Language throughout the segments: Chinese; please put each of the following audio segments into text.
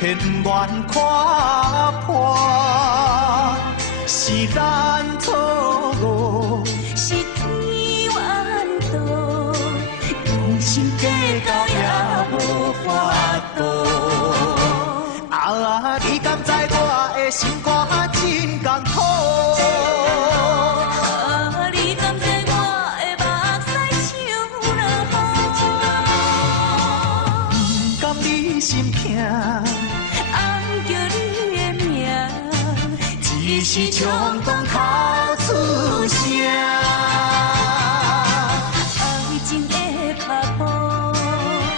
片愿看破，是咱错误，是天怨妒，用心计较也无法度。啊，你敢知我的心肝真艰苦？你敢知我的目屎像落雨？不甘你心痛，暗叫你的名，只是冲动哭出声。爱情的脚步，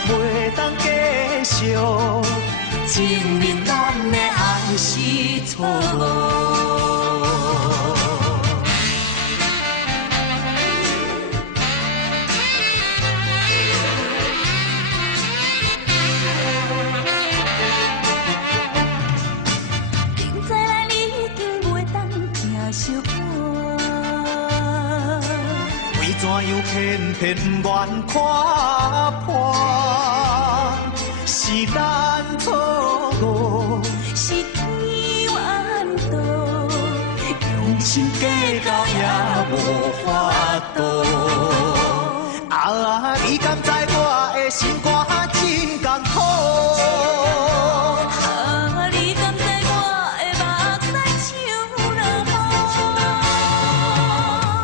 袂当继续，证明咱的爱是错误。明知咱已经袂当承受为怎样偏偏愿看破？是咱错误，是天怨妒，用心计较也无法度。啊，你敢知我的心肝真艰苦？你敢知我的目屎像落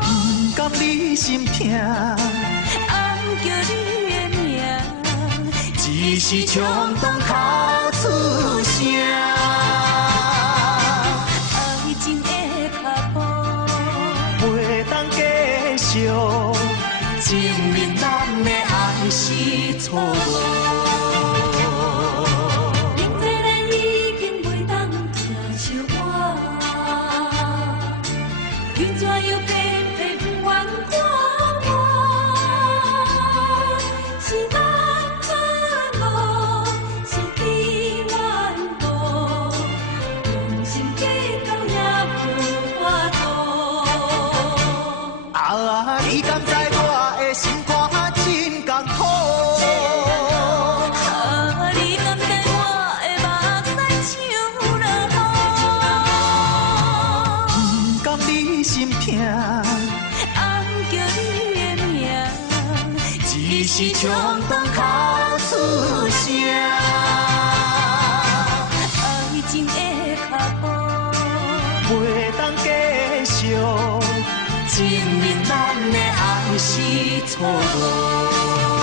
雨？不甘你心痛，暗叫你的名，只是冲动哭出声。爱情的脚步，袂当继续，证明咱的爱是错误。明知咱已经袂当承受为怎样偏偏不愿看破？是咱错误，是天怨妒，用心计较也无法度。啊，你敢知我的心肝真艰苦？你敢知我的目屎像落雨？不甘你心痛，暗叫你的名，只是冲动哭出声。爱情的脚步，袂当继续，证明咱的爱是错误。